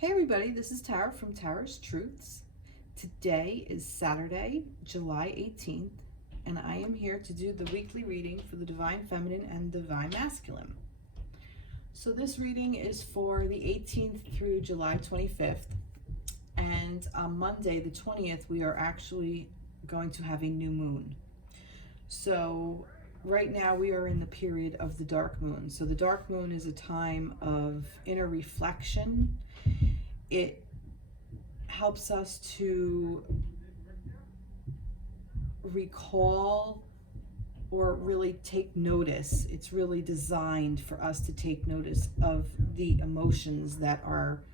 Hey everybody, this is Tara from Tara's Truths. Today is Saturday, July 18th, and I am here to do the weekly reading for the Divine Feminine and Divine Masculine. So this reading is for the 18th through July 25th, and on Monday the 20th we are actually going to have a new moon. So right now we are in the period of the dark moon. So the dark moon is a time of inner reflection. It helps us to recall or really take notice. It's really designed for us to take notice of the emotions that are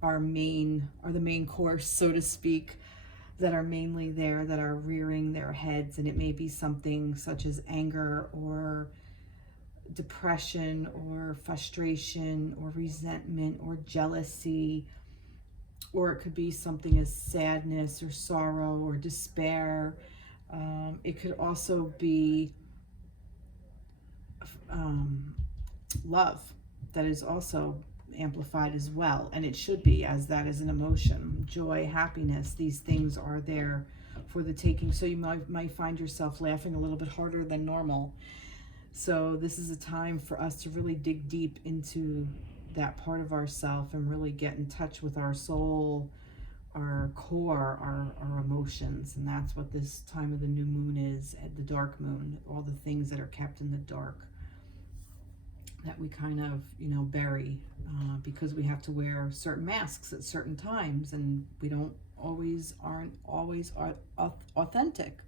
the main course, so to speak, that are mainly there, that are rearing their heads. And it may be something such as anger or depression or frustration or resentment or jealousy, or it could be something as sadness or sorrow or despair. It could also be love that is also amplified as well, and it should be, as that is an emotion. Joy, happiness, these things are there for the taking. So you might find yourself laughing a little bit harder than normal. So this is a time for us to really dig deep into that part of ourself and really get in touch with our soul, our core, our emotions. And that's what this time of the new moon is, at the dark moon, all the things that are kept in the dark that we kind of, bury because we have to wear certain masks at certain times, and we aren't always authentic.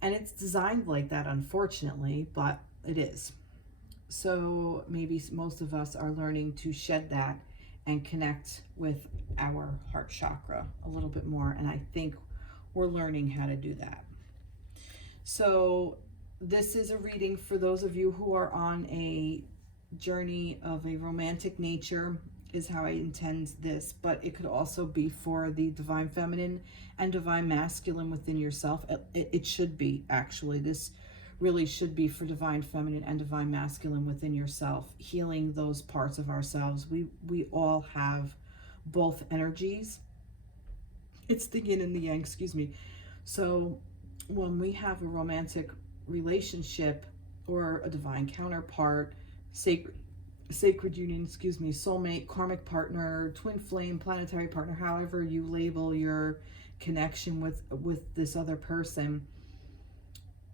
And it's designed like that, unfortunately, but it is. So maybe most of us are learning to shed that and connect with our heart chakra a little bit more. And I think we're learning how to do that. So this is a reading for those of you who are on a journey of a romantic nature, is how I intend this. But it could also be for the divine feminine and divine masculine within yourself. It should be, actually. This really should be for divine feminine and divine masculine within yourself, healing those parts of ourselves. We all have both energies. It's the yin and the yang, excuse me. So when we have a romantic relationship or a divine counterpart, sacred union, soulmate, karmic partner, twin flame, planetary partner, however you label your connection with this other person,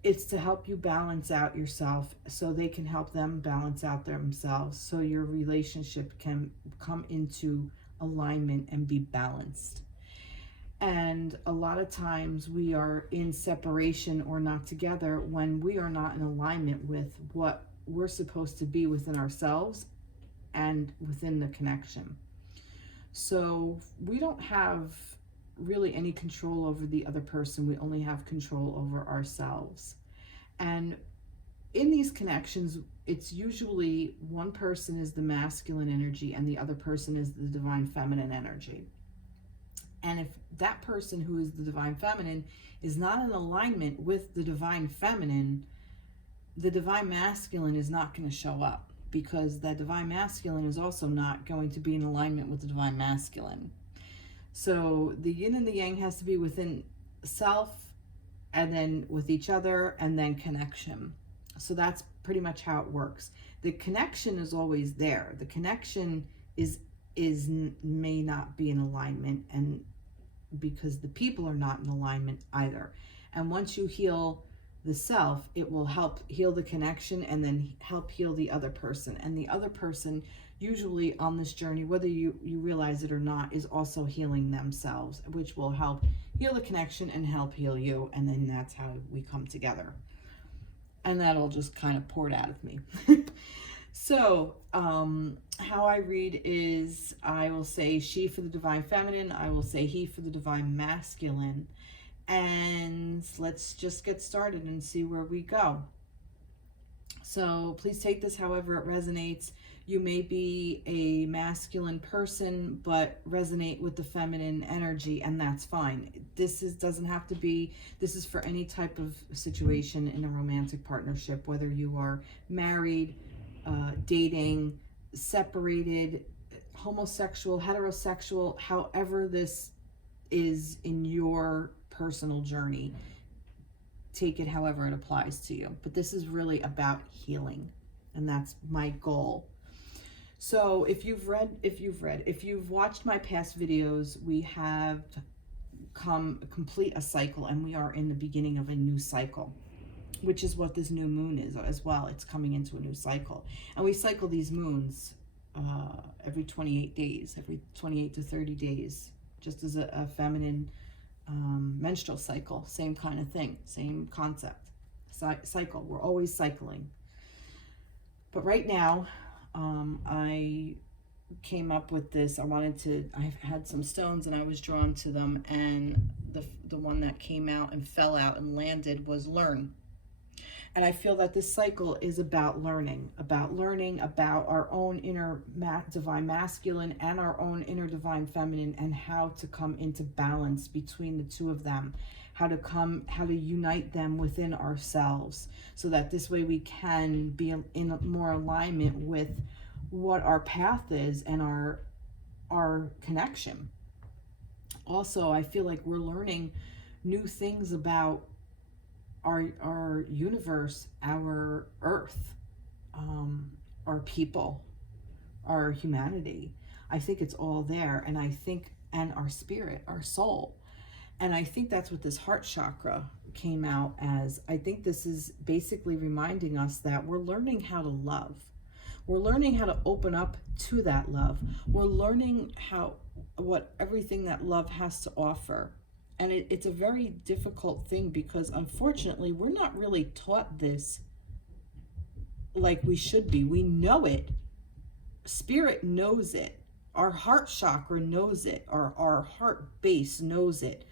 it's to help you balance out yourself so they can help them balance out themselves, so your relationship can come into alignment and be balanced. And a lot of times we are in separation or not together when we are not in alignment with what we're supposed to be within ourselves and within the connection. So we don't have really any control over the other person. We only have control over ourselves. And in these connections, it's usually one person is the masculine energy and the other person is the divine feminine energy. And if that person who is the divine feminine is not in alignment with the divine feminine, the divine masculine is not going to show up, because that divine masculine is also not going to be in alignment with the divine masculine. So the yin and the yang has to be within self, and then with each other, and then connection. So that's pretty much how it works. The connection is always there. The connection may not be in alignment, and because the people are not in alignment either. And once you heal the self, it will help heal the connection and then help heal the other person. And the other person, usually on this journey, whether you realize it or not, is also healing themselves, which will help heal the connection and help heal you. And then that's how we come together. And that'll just kind of poured out of me. So how I read is, I will say she for the divine feminine, I will say he for the divine masculine. And let's just get started and see where we go. So please take this however it resonates. You may be a masculine person but resonate with the feminine energy, and that's fine. Doesn't have to be, this is for any type of situation in a romantic partnership, whether you are married, dating, separated, homosexual, heterosexual, however this is in your personal journey. Take it however it applies to you. But this is really about healing. And that's my goal. So if you've watched my past videos, we have complete a cycle, and we are in the beginning of a new cycle, which is what this new moon is as well. It's coming into a new cycle. And we cycle these moons every 28 days, every 28 to 30 days, just as a feminine menstrual cycle. Same kind of thing, same concept. Cycle. We're always cycling. But right now, I came up with this. I had some stones and I was drawn to them, and the one that came out and fell out and landed was learn. And I feel that this cycle is about learning about our own inner divine masculine and our own inner divine feminine, and how to come into balance between the two of them, how to unite them within ourselves, so that this way we can be in more alignment with what our path is and our connection. Also, I feel like we're learning new things about our universe, our earth, our people, our humanity. I think it's all there, and and our spirit, our soul. And I think that's what this heart chakra came out as. I think this is basically reminding us that we're learning how to love. We're learning how to open up to that love. We're learning what everything that love has to offer. And it's a very difficult thing, because unfortunately we're not really taught this like we should be. We know it. Spirit knows it. Our heart chakra knows it. Our heart base knows it.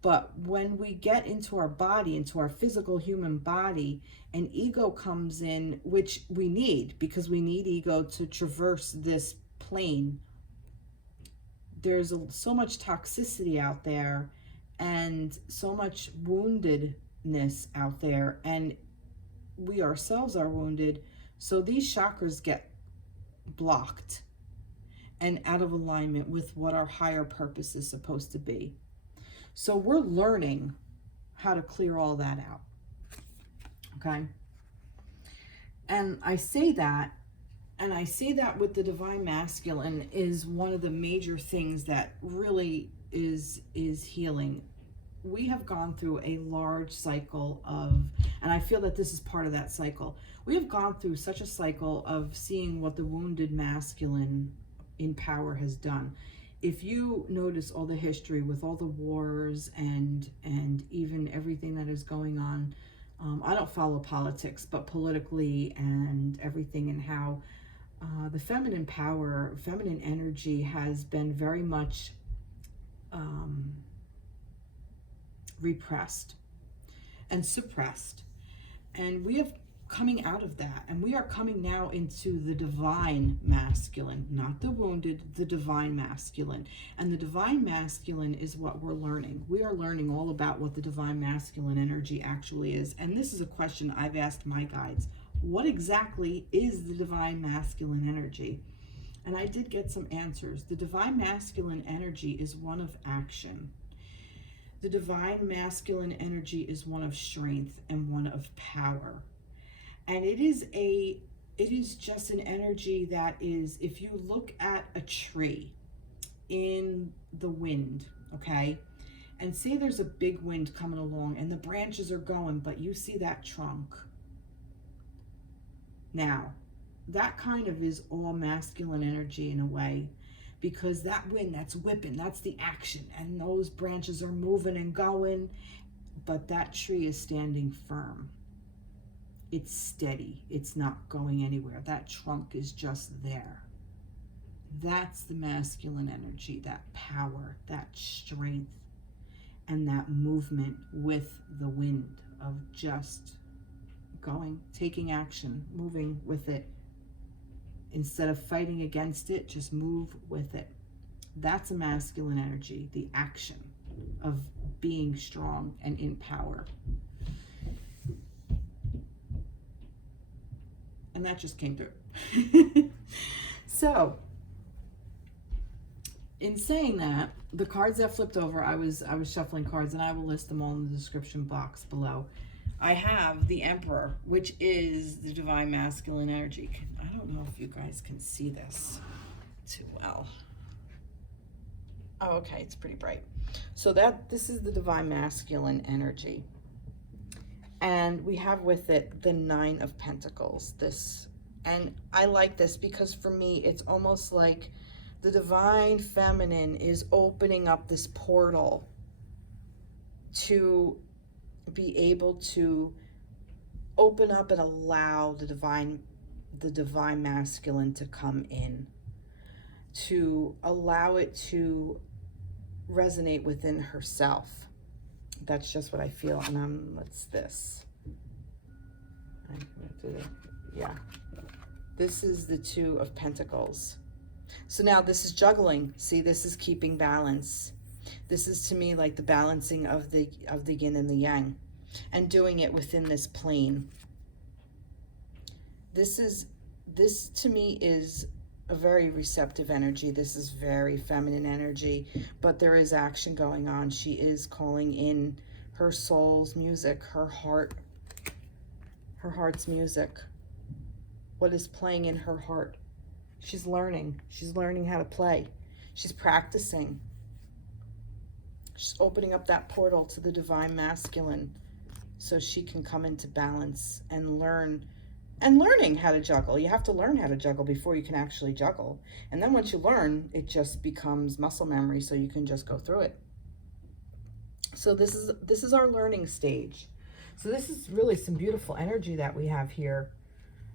But when we get into our body, into our physical human body, and ego comes in, which we need, because we need ego to traverse this plane. There's so much toxicity out there, and so much woundedness out there, and we ourselves are wounded. So these chakras get blocked and out of alignment with what our higher purpose is supposed to be. So we're learning how to clear all that out. Okay? And I say that with the divine masculine is one of the major things that really is healing. We have gone through a large cycle and I feel that this is part of that cycle. We have gone through such a cycle of seeing what the wounded masculine in power has done. If you notice all the history with all the wars and even everything that is going on, I don't follow politics, but politically and everything, and how the feminine power, feminine energy has been very much repressed and suppressed. And we have coming out of that, and we are coming now into the divine masculine, not the wounded, the divine masculine. And the divine masculine is what we're learning. We are learning all about what the divine masculine energy actually is. And this is a question I've asked my guides. What exactly is the divine masculine energy? And I did get some answers. The divine masculine energy is one of action. The divine masculine energy is one of strength and one of power. And it is just an energy that is, if you look at a tree in the wind, okay, and say there's a big wind coming along and the branches are going, but you see that trunk. Now, that kind of is all masculine energy in a way, because that wind that's whipping, that's the action, and those branches are moving and going, but that tree is standing firm. It's steady. It's not going anywhere. That trunk is just there. That's the masculine energy, that power, that strength, and that movement with the wind of just going, taking action, moving with it. Instead of fighting against it, just move with it. That's a masculine energy, the action of being strong and in power. And that just came through. So in saying that, the cards that flipped over, I was shuffling cards, and I will list them all in the description box below. I have the Emperor, which is the divine masculine energy. I don't know if you guys can see this too well. Oh, okay, it's pretty bright. So this is the divine masculine energy. And we have with it the Nine of Pentacles. And I like this because for me, it's almost like the divine feminine is opening up this portal to be able to open up and allow the divine masculine to come in, to allow it to resonate within herself. That's just what I feel. And what's this? I'm gonna do yeah. This is the Two of Pentacles. So now this is juggling. See, this is keeping balance. This is to me like the balancing of the yin and the yang, and doing it within this plane. This to me is a very receptive energy. This is very feminine energy, but there is action going on. She is calling in her soul's music, her heart's music. What is playing in her heart? She's learning how to play. She's practicing. She's opening up that portal to the divine masculine so she can come into balance and learning how to juggle. You have to learn how to juggle before you can actually juggle. And then once you learn, it just becomes muscle memory, so you can just go through it. So this is our learning stage. So this is really some beautiful energy that we have here,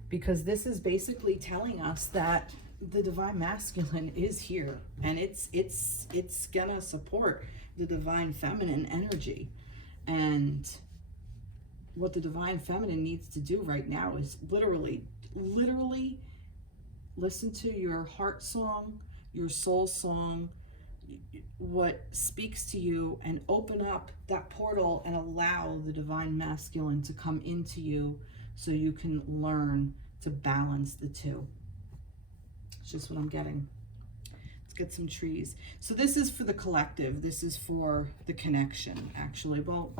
because this is basically telling us that the divine masculine is here, and it's gonna support the divine feminine energy. And what the divine feminine needs to do right now is literally listen to your heart song, your soul song, what speaks to you, and open up that portal and allow the divine masculine to come into you so you can learn to balance the two. It's just what I'm getting. Let's get some trees. So this is for the collective. This is for the connection, actually. Well,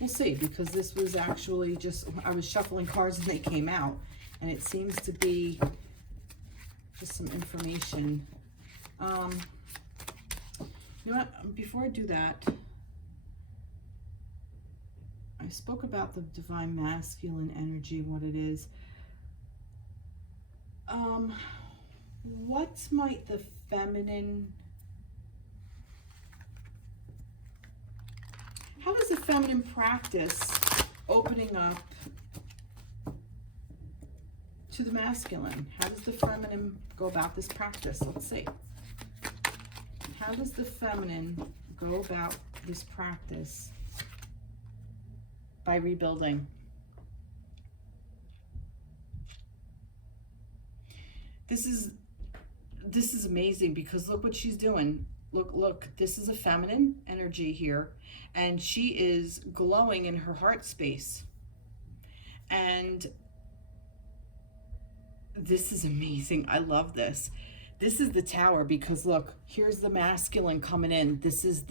we'll see, because this was actually just, I was shuffling cards and they came out, and it seems to be just some information. You know what, before I do that, I spoke about the divine masculine energy, what it is. What might the feminine, how does the feminine practice opening up to the masculine? How does the feminine go about this practice? Let's see. How does the feminine go about this practice? By rebuilding. This is amazing, because look what she's doing. Look, this is a feminine energy here, and she is glowing in her heart space. And this is amazing. I love this. This is the Tower, because look, here's the masculine coming in. This is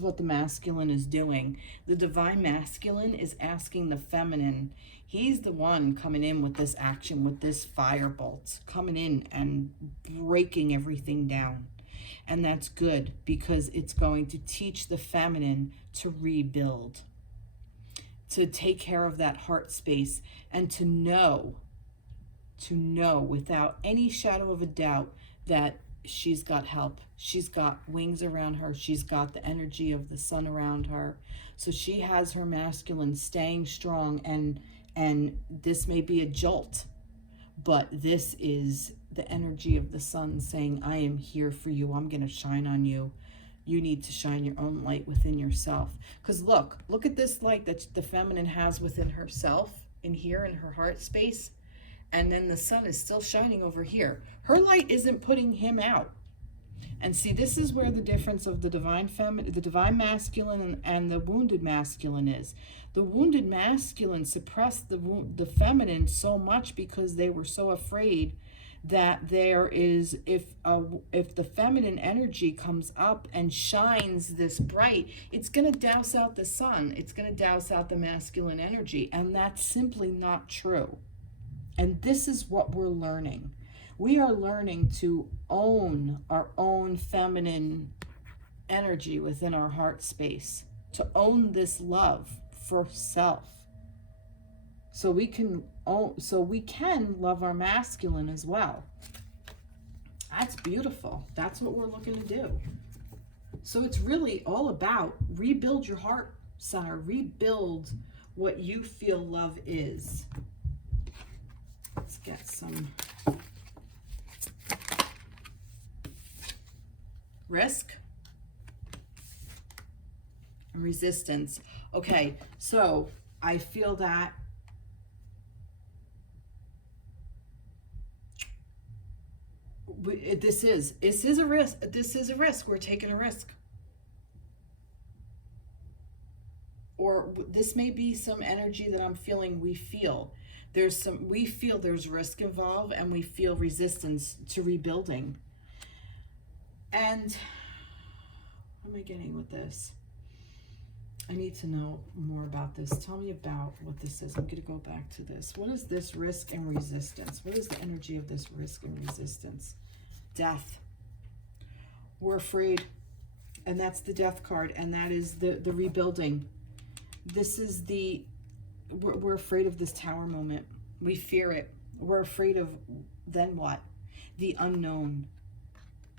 what the masculine is doing. The divine masculine is asking the feminine. He's the one coming in with this action, with this firebolt, coming in and breaking everything down. And that's good, because it's going to teach the feminine to rebuild, to take care of that heart space, and to know without any shadow of a doubt that she's got help. She's got wings around her. She's got the energy of the sun around her. So she has her masculine staying strong, and this may be a jolt, but this is the energy of the sun saying, I am here for you. I'm going to shine on you. You need to shine your own light within yourself. Because look at this light that the feminine has within herself, in here in her heart space. And then the sun is still shining over here. Her light isn't putting him out. And see, this is where the difference of the divine feminine, the divine masculine and the wounded masculine is. The wounded masculine suppressed the feminine so much because they were so afraid that there is, if the feminine energy comes up and shines this bright, it's going to douse out the sun. It's going to douse out the masculine energy, and that's simply not true. And this is what we're learning. We are learning to own our own feminine energy within our heart space, to own this love for self. So we can love our masculine as well. That's beautiful. That's what we're looking to do. So it's really all about rebuild your heart center, rebuild what you feel love is. Let's get some risk and resistance. Okay, so I feel that this is a risk. This is a risk. We're taking a risk. Or this may be some energy that I'm feeling we feel. We feel there's risk involved, and we feel resistance to rebuilding. And what am I getting with this? I need to know more about this. Tell me about what this is. I'm going to go back to this. What is this risk and resistance? What is the energy of this risk and resistance? Death. We're afraid, and that's the death card, and that is the rebuilding. This is we're afraid of this tower moment. We fear it. We're afraid of, then what? The unknown.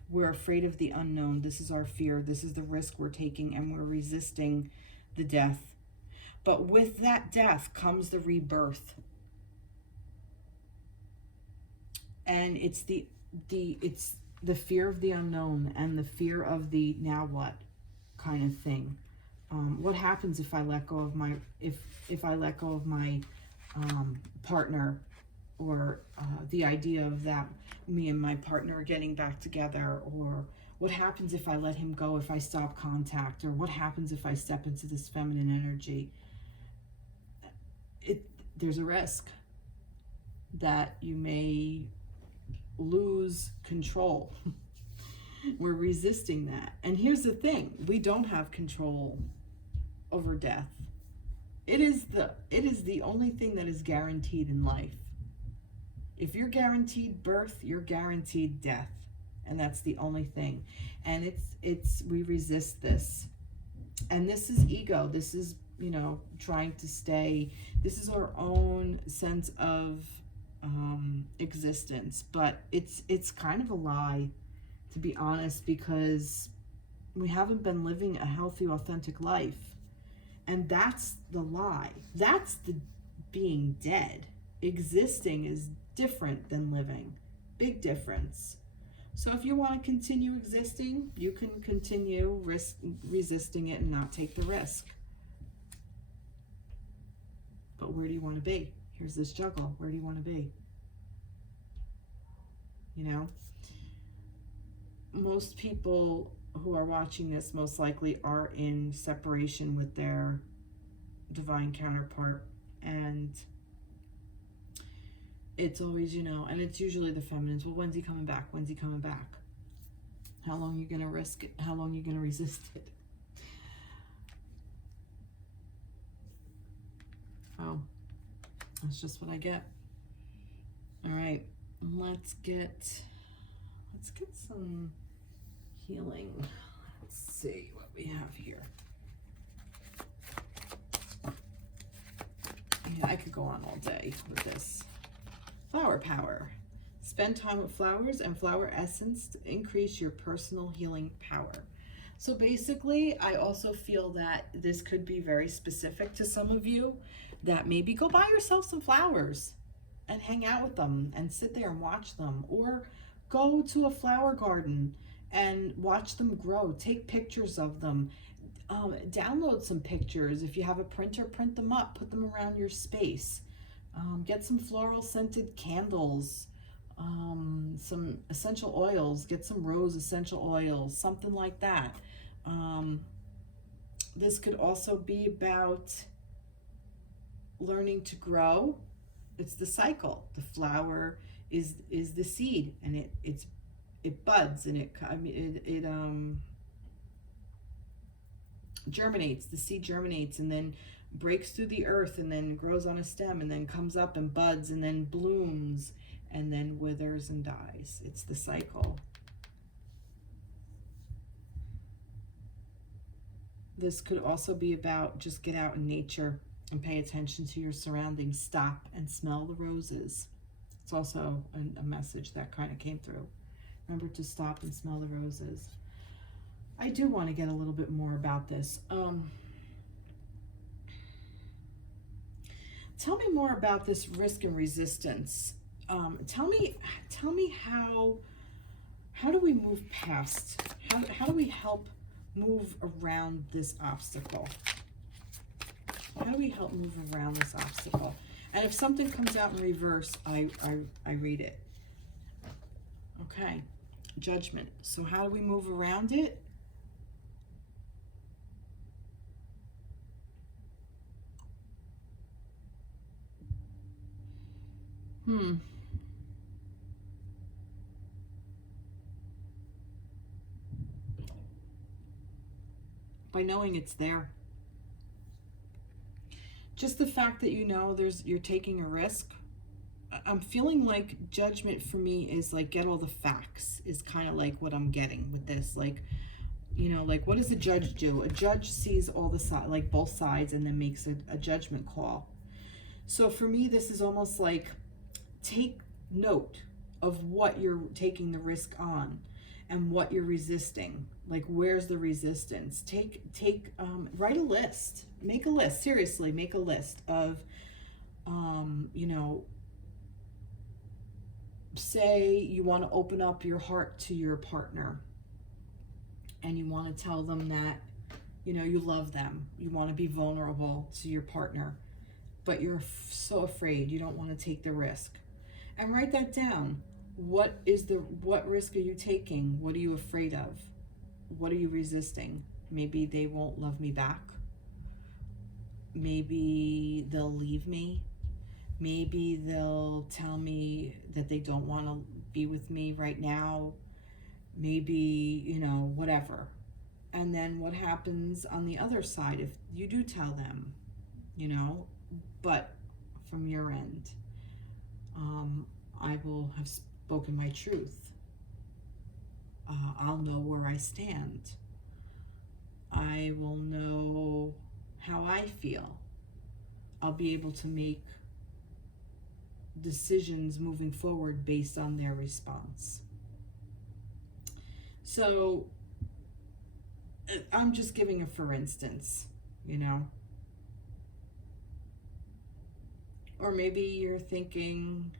We're afraid of the unknown. This is our fear. This is the risk we're taking, and we're resisting the death. But with that death comes the rebirth. And it's the fear of the unknown and the fear of the now what kind of thing. What happens if I let go of my if I let go of my partner, or the idea of that me and my partner are getting back together, or what happens if I let him go, if I stop contact, or what happens if I step into this feminine energy? There's a risk that you may lose control. We're resisting that. And here's the thing, we don't have control over death. It is the only thing that is guaranteed in life. If you're guaranteed birth, you're guaranteed death. And that's the only thing. And we resist this. And this is ego. This is, trying to stay. This is our own sense of existence. But it's kind of a lie, to be honest, because we haven't been living a healthy, authentic life. And that's the lie. That's the being dead. Existing is different than living. Big difference. So if you want to continue existing, you can continue resisting it and not take the risk. But where do you want to be? Here's this juggle. Where do you want to be? Most people who are watching this most likely are in separation with their divine counterpart, and it's always, and it's usually the feminines. Well, when's he coming back? When's he coming back? How long are you going to risk it? How long are you going to resist it? Oh, that's just what I get. All right, let's get some healing. Let's see what we have here. Yeah, I could go on all day with this. Flower power. Spend time with flowers and flower essence to increase your personal healing power. So basically, I also feel that this could be very specific to some of you, that maybe go buy yourself some flowers and hang out with them and sit there and watch them, or go to a flower garden and watch them grow. Take pictures of them. Download some pictures. If you have a printer, print them up, put them around your space. Get some floral scented candles, some essential oils, get some rose essential oils, something like that. This could also be about learning to grow. It's the cycle. The flower is the seed, and it buds, and it germinates. The seed germinates and then breaks through the earth, and then grows on a stem, and then comes up and buds, and then blooms, and then withers and dies. It's the cycle. This could also be about just get out in nature and pay attention to your surroundings. Stop and smell the roses. It's also a message that kind of came through. Remember to stop and smell the roses. I do want to get a little bit more about this. Tell me more about this risk and resistance. Tell me how do we move past? How do we help move around this obstacle? How do we help move around this obstacle? And if something comes out in reverse, I read it. Okay, Judgment. So how do we move around it? By knowing it's there. Just the fact that you know you're taking a risk. I'm feeling like Judgment for me is like get all the facts is kind of like what I'm getting with this. Like, you know, like what does a judge do? A judge sees all the sides, like both sides, and then makes a judgment call. So for me, this is almost like take note of what you're taking the risk on and what you're resisting. Like, where's the resistance? Write a list. Make a list. Seriously, make a list of, you know, say you want to open up your heart to your partner and you want to tell them that, you know, you love them. You want to be vulnerable to your partner, but you're so afraid. You don't want to take the risk. And write that down. What risk are you taking? What are you afraid of? What are you resisting? Maybe they won't love me back. Maybe they'll leave me. Maybe they'll tell me that they don't want to be with me right now. Maybe, you know, whatever. And then what happens on the other side if you do tell them, you know, but from your end, I will have spoken my truth. I'll know where I stand. I will know how I feel. I'll be able to make decisions moving forward based on their response. So I'm just giving a for instance, you know. Or maybe you're thinking,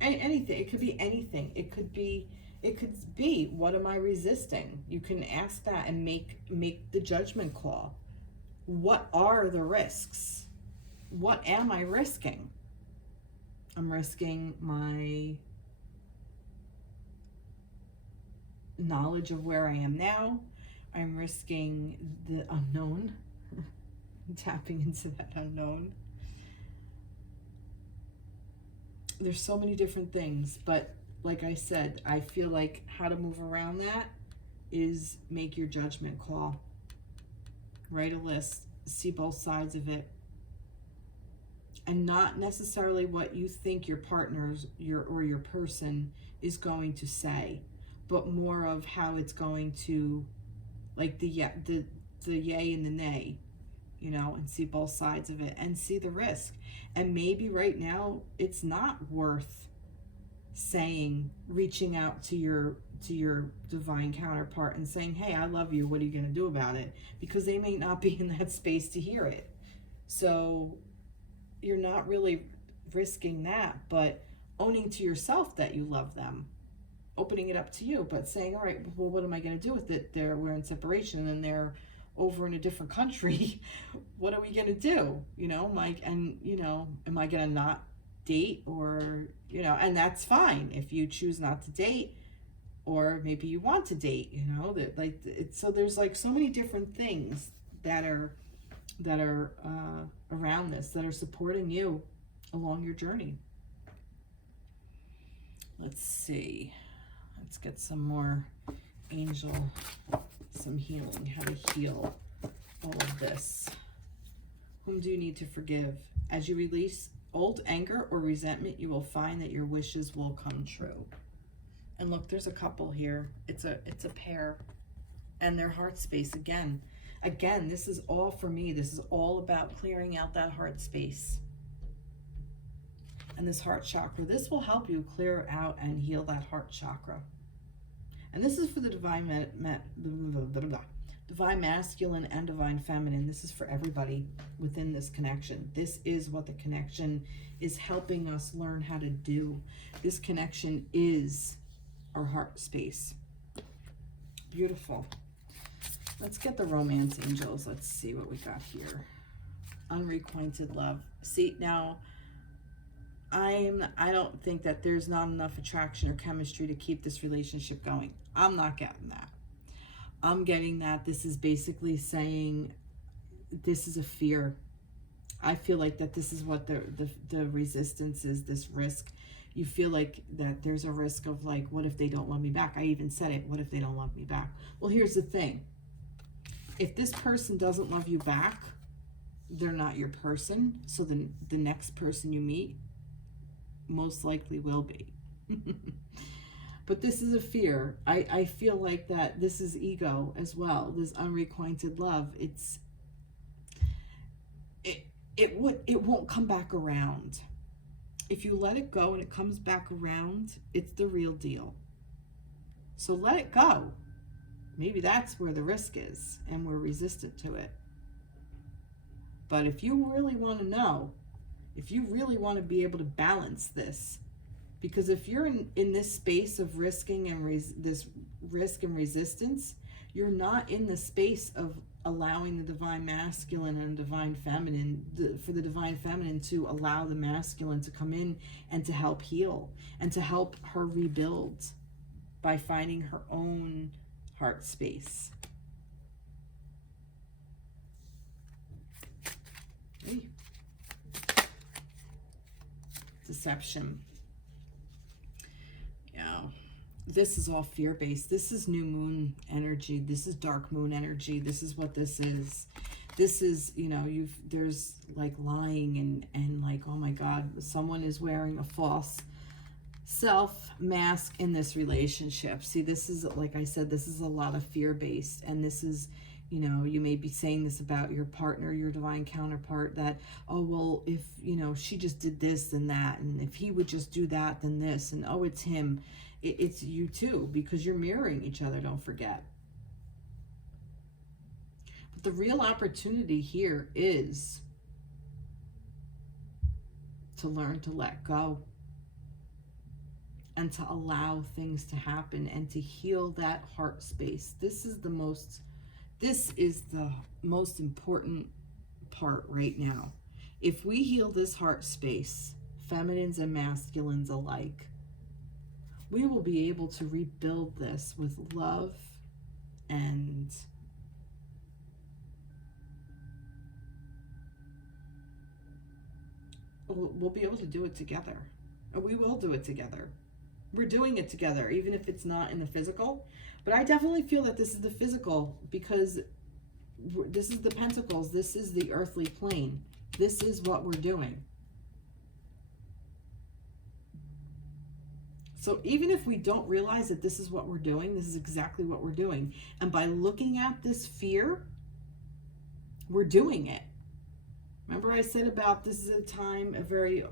anything. It could be anything. It could be, what am I resisting? You can ask that and make the judgment call. What are the risks? What am I risking? I'm risking my knowledge of where I am now. I'm risking the unknown. Tapping into that unknown. There's so many different things, but like I said, I feel like how to move around that is make your judgment call. Write a list, see both sides of it. And not necessarily what you think your partner's or your person is going to say, but more of how it's going to, like the yay and the nay, you know, and see both sides of it and see the risk. And maybe right now it's not worth reaching out to your divine counterpart and saying, hey, I love you, what are you going to do about it? Because they may not be in that space to hear it. So you're not really risking that, but owning to yourself that you love them, opening it up to you, but saying, all right, well, what am I going to do with it? We're in separation and they're over in a different country. What are we going to do? You know, am I going to not date? Or, you know, and that's fine if you choose not to date, or maybe you want to date, you know, that like so there's like so many different things that are that are around this, that are supporting you along your journey. Let's see. Let's get some more angel, some healing, how to heal all of this. Whom do you need to forgive? As you release old anger or resentment, you will find that your wishes will come true. And look, there's a couple here. It's a pair, and their heart space again. Again, this is all for me. This is all about clearing out that heart space. And this heart chakra, this will help you clear out and heal that heart chakra. And this is for the divine masculine and divine feminine. This is for everybody within this connection. This is what the connection is helping us learn how to do. This connection is our heart space. Beautiful. Let's get the romance angels. Let's see what we got here. Unrequited love. See, now, I don't think that there's not enough attraction or chemistry to keep this relationship going. I'm not getting that. I'm getting that this is basically saying this is a fear. I feel like that this is what the resistance is, this risk. You feel like that there's a risk of like, what if they don't love me back? I even said it, what if they don't love me back? Well, here's the thing. If this person doesn't love you back, they're not your person. So the next person you meet most likely will be. But this is a fear. I feel like that this is ego as well. This unrequited love. It won't come back around. If you let it go and it comes back around, it's the real deal. So let it go. Maybe that's where the risk is, and we're resistant to it. But if you really want to know, if you really want to be able to balance this, because if you're in this space of risking and this risk and resistance, you're not in the space of allowing the divine masculine and divine feminine, for the divine feminine to allow the masculine to come in and to help heal and to help her rebuild by finding her own heart space. Hey. Deception. Yeah. This is all fear-based. This is new moon energy. This is dark moon energy. This is what this is. This is, you know, there's like lying and like, oh my God, someone is wearing a false self mask in this relationship. See, this is, like I said, this is a lot of fear-based, and this is, you know, you may be saying this about your partner, your divine counterpart, that, oh, well, if, you know, she just did this, then that, and if he would just do that, then this, and oh, it's him. It's you too, because you're mirroring each other, don't forget. But the real opportunity here is to learn to let go and to allow things to happen and to heal that heart space. This is the most important part right now. If we heal this heart space, feminines and masculines alike, we will be able to rebuild this with love, and we'll be able to do it together. And we will do it together. We're doing it together, even if it's not in the physical. But I definitely feel that this is the physical, because this is the pentacles. This is the earthly plane. This is what we're doing. So even if we don't realize that this is what we're doing, this is exactly what we're doing. And by looking at this fear, we're doing it. Remember I said about this is a time, a very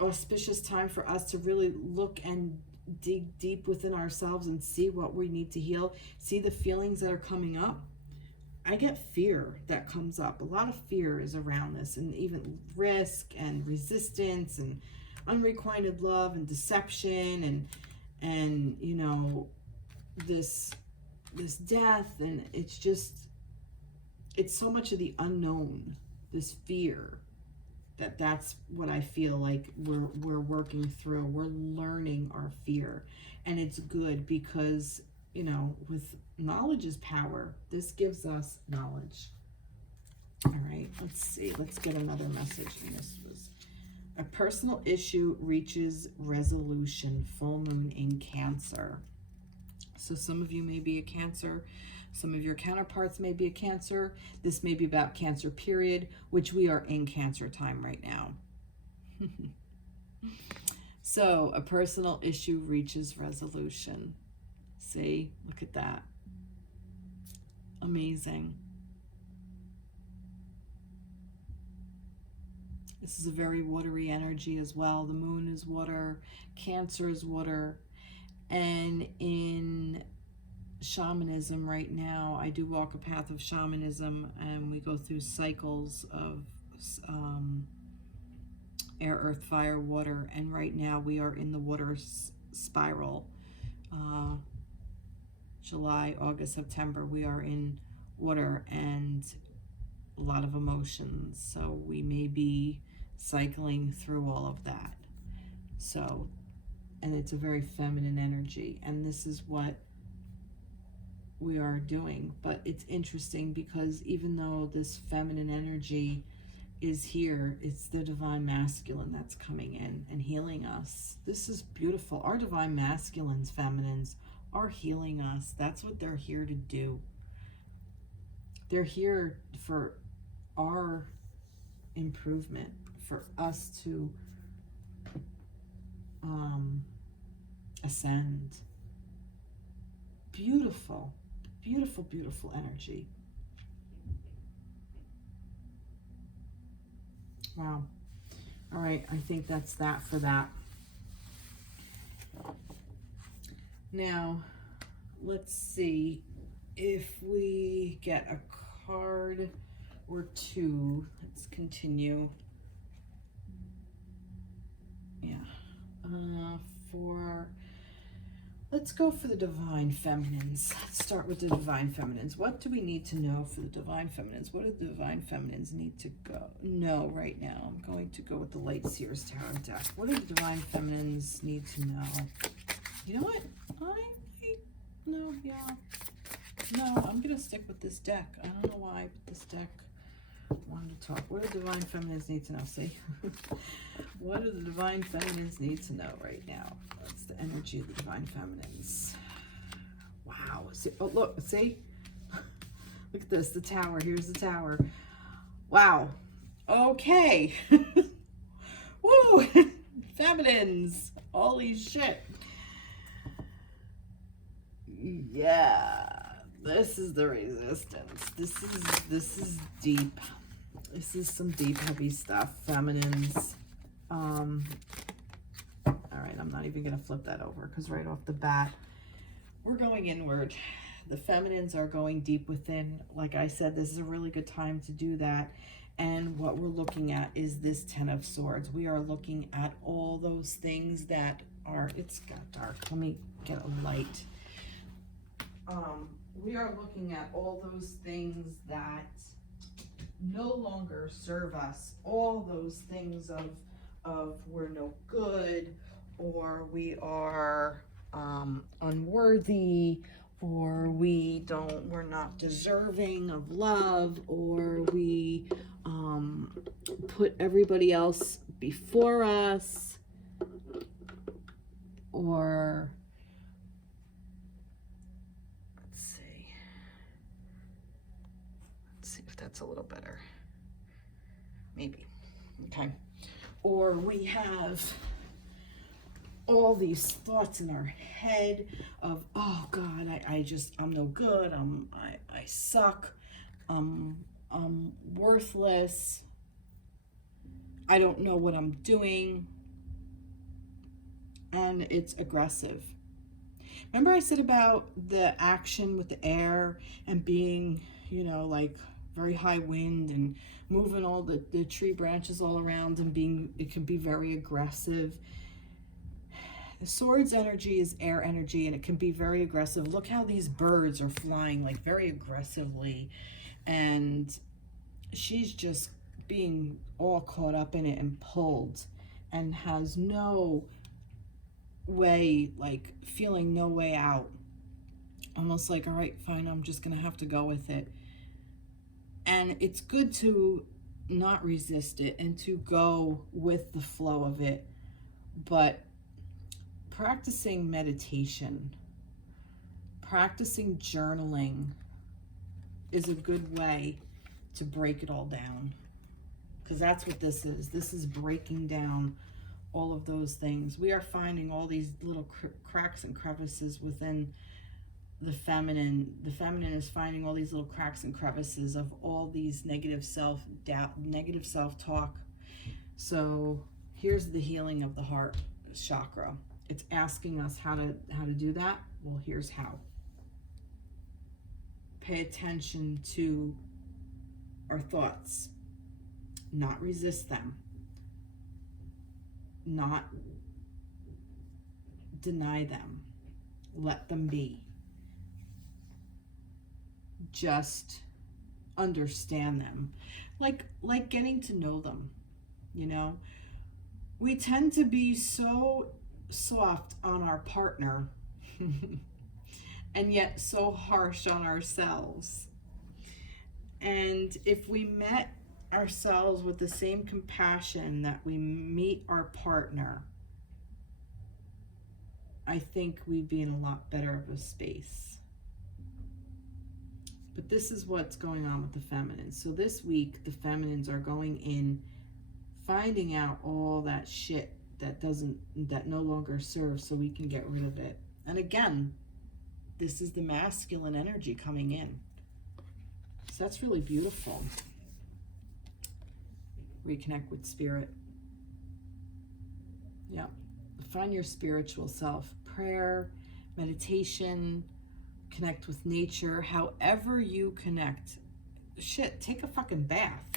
auspicious time for us to really look and dig deep within ourselves and see what we need to heal, see the feelings that are coming up. I get fear that comes up. A lot of fear is around this, and even risk and resistance and unrequited love and deception and you know, this death, and it's so much of the unknown, this fear. That's what I feel like we're working through. We're learning our fear, and it's good because, you know, with knowledge is power. This gives us knowledge. All right, let's see. Let's get another message. And this was a personal issue reaches resolution. Full moon in Cancer. So some of you may be a Cancer. Some of your counterparts may be a Cancer. This may be about Cancer period, which we are in Cancer time right now. So a personal issue reaches resolution. See, look at that. Amazing. This is a very watery energy as well. The moon is water, Cancer is water. And in shamanism right now, I do walk a path of shamanism, and we go through cycles of air, earth, fire, water. And right now we are in the water spiral. July, August, September, we are in water and a lot of emotions. So we may be cycling through all of that. So, and it's a very feminine energy, and this is what we are doing. But it's interesting because even though this feminine energy is here, it's the divine masculine that's coming in and healing us. This is beautiful. Our divine masculines, feminines, are healing us. That's what they're here to do. They're here for our improvement, for us to ascend. Beautiful, beautiful, beautiful energy. Wow. All right, I think that's that for that. Now, let's see if we get a card or two. Let's continue. Yeah. Let's go for the divine feminines. Let's start with the divine feminines. What do we need to know for the divine feminines? What do the divine feminines need to know right now? I'm going to go with the Light Seers Tarot deck. What do the divine feminines need to know? You know what? No, I'm going to stick with this deck. I don't know why, but this deck wanted to talk. What do divine feminines need to know? See? What do the divine feminines need to know right now? That's the energy of the divine feminines. Wow. See, oh, look. See? Look at this. The tower. Here's the tower. Wow. Okay. Woo! Feminines. Holy shit. Yeah. This is the resistance. This is deep. This is some deep, heavy stuff. Feminines. All right, I'm not even going to flip that over because right off the bat, we're going inward. The feminines are going deep within. Like I said, this is a really good time to do that. And what we're looking at is this Ten of Swords. We are looking at all those things that are, it's got dark. Let me get a light. We are looking at all those things that no longer serve us. All those things of we're no good, or we are unworthy, or we're not deserving of love, or we put everybody else before us, or let's see if that's a little better. Maybe. Okay. Or we have all these thoughts in our head of, oh God, I'm no good. I suck. I'm worthless. I don't know what I'm doing. And it's aggressive. Remember I said about the action with the air and being, like very high wind and moving all the tree branches all around and it can be very aggressive. The Swords energy is air energy, and it can be very aggressive. Look how these birds are flying like very aggressively, and she's just being all caught up in it and pulled, and has no way, like feeling no way out. Almost like, all right, fine, I'm just gonna have to go with it. And it's good to not resist it and to go with the flow of it. But practicing meditation, practicing journaling is a good way to break it all down. Because that's what this is. This is breaking down all of those things. We are finding all these little cracks and crevices within the feminine. The feminine is finding all these little cracks and crevices of all these negative self-doubt, negative self-talk. So here's the healing of the heart chakra. It's asking us how to do that. Well, here's how. Pay attention to our thoughts. Not resist them. Not deny them. Let them be. Just understand them. Like getting to know them, you know? We tend to be so soft on our partner and yet so harsh on ourselves. And if we met ourselves with the same compassion that we meet our partner, I think we'd be in a lot better of a space. But this is what's going on with the feminines. So this week, the feminines are going in, finding out all that shit that no longer serves, so we can get rid of it. And again, this is the masculine energy coming in. So that's really beautiful. Reconnect with spirit. Yeah. Find your spiritual self. Prayer, meditation, connect with nature, however you connect. Shit, take a fucking bath.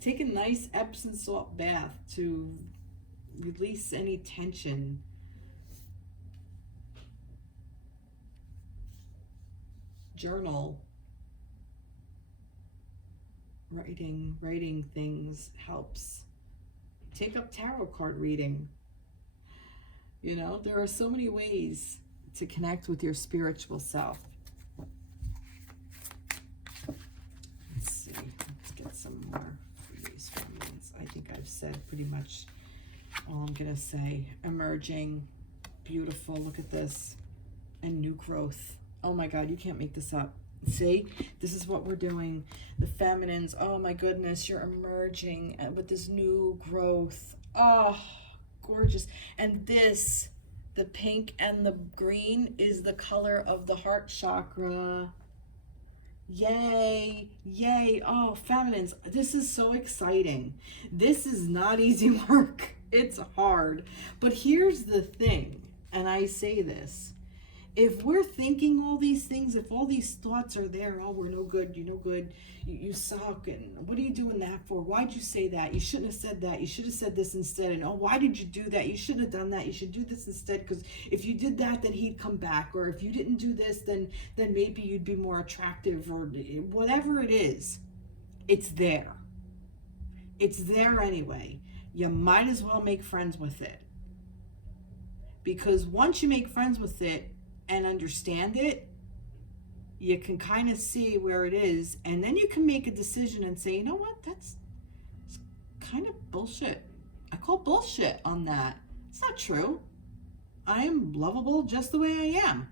Take a nice Epsom salt bath to release any tension. Journal. Writing things helps. Take up tarot card reading. You know, there are so many ways to connect with your spiritual self. Let's see. Let's get some more for these feminines. I think I've said pretty much all I'm going to say. Emerging. Beautiful. Look at this. And new growth. Oh my God, you can't make this up. See, this is what we're doing. The feminines, oh my goodness, you're emerging with this new growth. Oh, gorgeous. And this, the pink and the green, is the color of the heart chakra. Yay, yay. Oh, feminines, this is so exciting. This is not easy work. It's hard. But here's the thing, and I say this. If we're thinking all these things, if all these thoughts are there, oh, we're no good, you're no good, you suck, and what are you doing that for? Why'd you say that? You shouldn't have said that. You should have said this instead. And oh, why did you do that? You shouldn't have done that. You should do this instead, because if you did that, then he'd come back. Or if you didn't do this, then maybe you'd be more attractive, or whatever it is. It's there. It's there anyway. You might as well make friends with it. Because once you make friends with it, and understand it, you can kind of see where it is, and then you can make a decision and say, you know what, that's kind of bullshit. I call bullshit on that. It's not true. I am lovable just the way I am.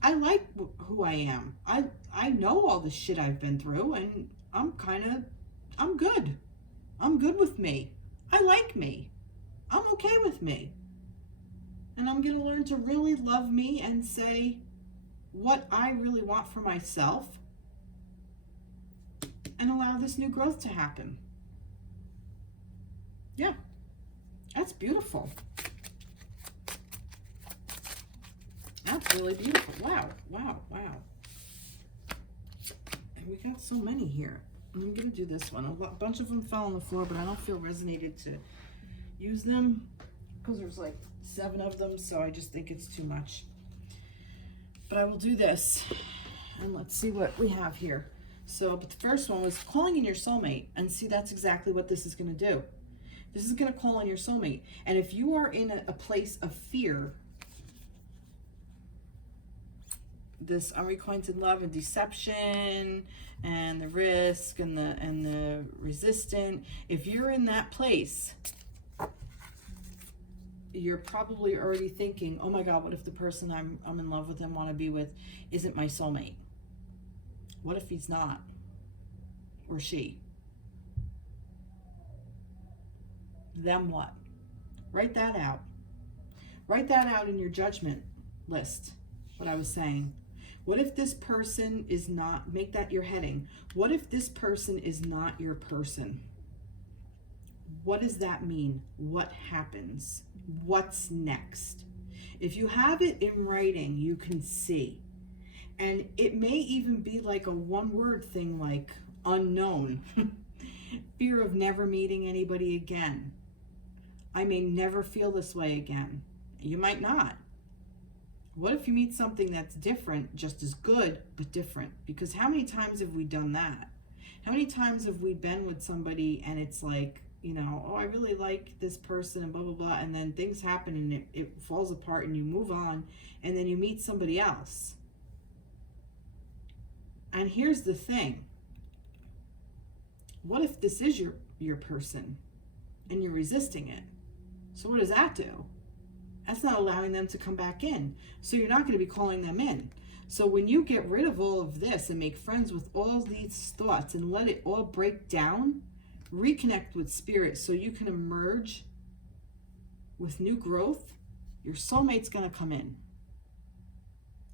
I like who I am. I know all the shit I've been through, and I'm good. I'm good with me. I like me. I'm okay with me. And I'm going to learn to really love me and say what I really want for myself and allow this new growth to happen. Yeah, that's beautiful. That's really beautiful. Wow, wow, wow. And we got so many here. I'm going to do this one. A bunch of them fell on the floor, but I don't feel resonated to use them because there's like 7 of them, so I just think it's too much. But I will do this, and let's see what we have here. So, but the first one was calling in your soulmate, and see, that's exactly what this is going to do. This is going to call in your soulmate. And if you are in a place of fear, this unrequited love and deception and the risk and the resistant. If you're in that place, you're probably already thinking, oh my God, what if the person I'm in love with and want to be with isn't my soulmate? What if he's not? Or she? Then what? Write that out. Write that out in your judgment list, what I was saying. What if this person is not, make that your heading. What if this person is not your person? What does that mean? What happens? What's next? If you have it in writing, you can see. And it may even be like a one-word thing like unknown. Fear of never meeting anybody again. I may never feel this way again. You might not. What if you meet something that's different, just as good, but different? Because how many times have we done that? How many times have we been with somebody and it's like, you know, oh, I really like this person and blah, blah, blah. And then things happen and it falls apart and you move on and then you meet somebody else. And here's the thing. What if this is your person and you're resisting it? So what does that do? That's not allowing them to come back in. So you're not going to be calling them in. So when you get rid of all of this and make friends with all these thoughts and let it all break down, reconnect with spirit so you can emerge with new growth, your soulmate's going to come in.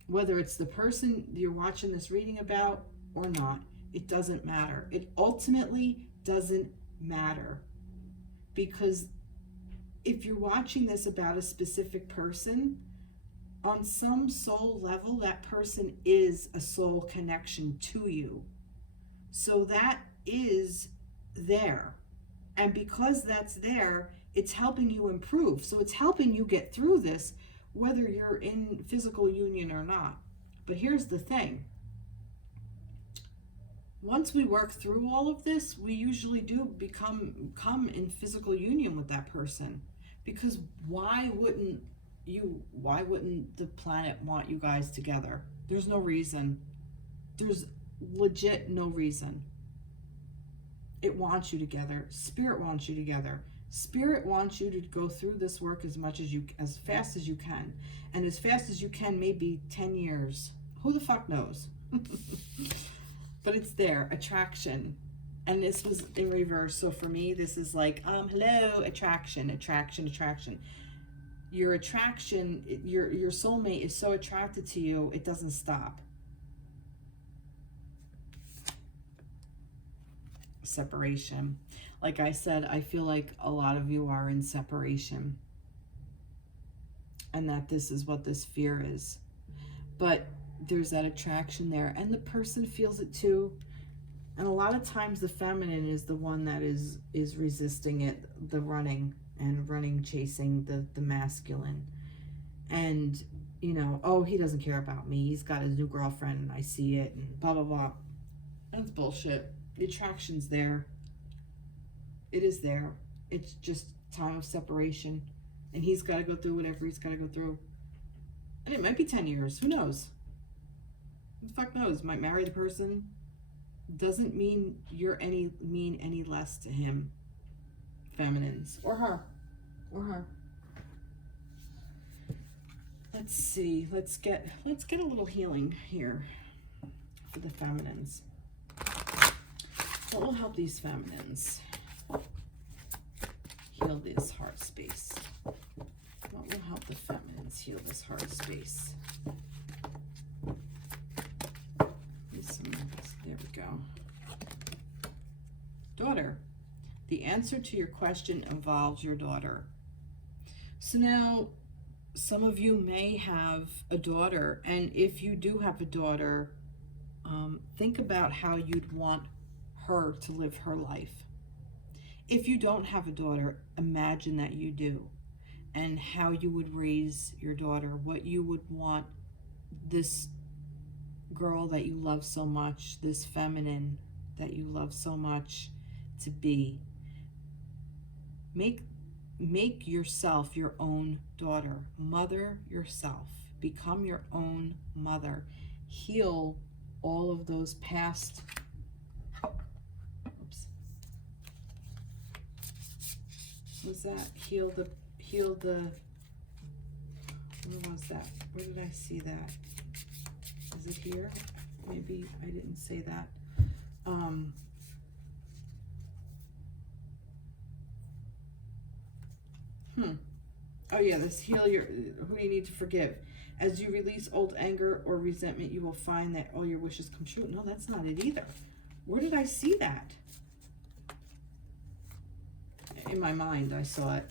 Whether it's the person you're watching this reading about or not, it doesn't matter. It ultimately doesn't matter. Because if you're watching this about a specific person, on some soul level, that person is a soul connection to you. So that is there. And because that's there, it's helping you improve. So it's helping you get through this, whether you're in physical union or not. But here's the thing. Once we work through all of this, we usually do come in physical union with that person. Because why wouldn't the planet want you guys together? There's no reason. There's legit no reason. It wants you together. Spirit wants you together. Spirit wants you to go through this work as fast as you can. And as fast as you can, maybe 10 years. Who the fuck knows? But it's there, attraction. And this was in reverse. So for me, this is like, hello, attraction. Your attraction, your soulmate is so attracted to you, it doesn't stop. Separation. Like I said, I feel like a lot of you are in separation. And that this is what this fear is. But there's that attraction there. And the person feels it too. And a lot of times the feminine is the one that is resisting it, the running, chasing the masculine. And, you know, oh, he doesn't care about me. He's got his new girlfriend and I see it and blah, blah, blah. That's bullshit. The attraction's there. It is there. It's just time of separation. And he's got to go through whatever he's got to go through. And it might be 10 years. Who knows? Who the fuck knows? Might marry the person. Doesn't mean you're any less to him. Feminines. Or her. Let's see. Let's get a little healing here for the feminines. What will help these feminines heal this heart space? What will help the feminines heal this heart space? There we go. Daughter. The answer to your question involves your daughter. So now, some of you may have a daughter, and if you do have a daughter, think about how you'd want her to live her life. If you don't have a daughter, imagine that you do, and how you would raise your daughter, what you would want this girl that you love so much, this feminine that you love so much to be. Make yourself your own daughter. Mother yourself. Become your own mother. heal all of those past, oops, what's that? Heal the, where was that? Where did I see that? Is it here? Maybe I didn't say that. Oh yeah, this heal your, who you need to forgive. As you release old anger or resentment, you will find that all your wishes come true. No, that's not it either. Where did I see that? In my mind, I saw it.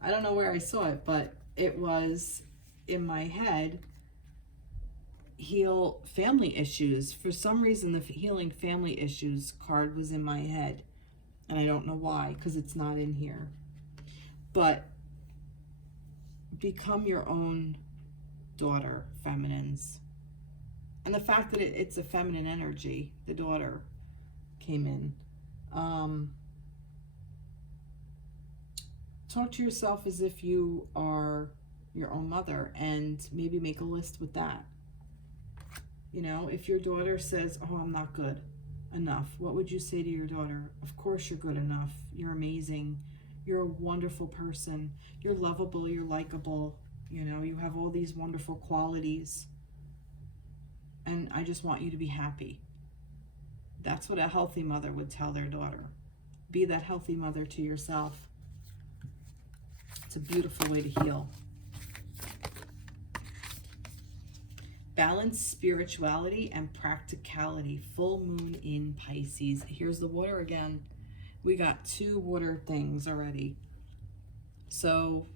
I don't know where I saw it, but it was in my head. Heal family issues. For some reason, the healing family issues card was in my head. And I don't know why, because it's not in here. But become your own daughter, feminines. And the fact that it's a feminine energy, the daughter came in. Talk to yourself as if you are your own mother, and maybe make a list with that. You know, if your daughter says, oh, I'm not good enough, what would you say to your daughter? Of course you're good enough. You're amazing. You're a wonderful person. You're lovable. You're likable. You know, you have all these wonderful qualities. And I just want you to be happy. That's what a healthy mother would tell their daughter. Be that healthy mother to yourself. It's a beautiful way to heal. Balance spirituality and practicality. Full moon in Pisces. Here's the water again. We got 2 water things already. So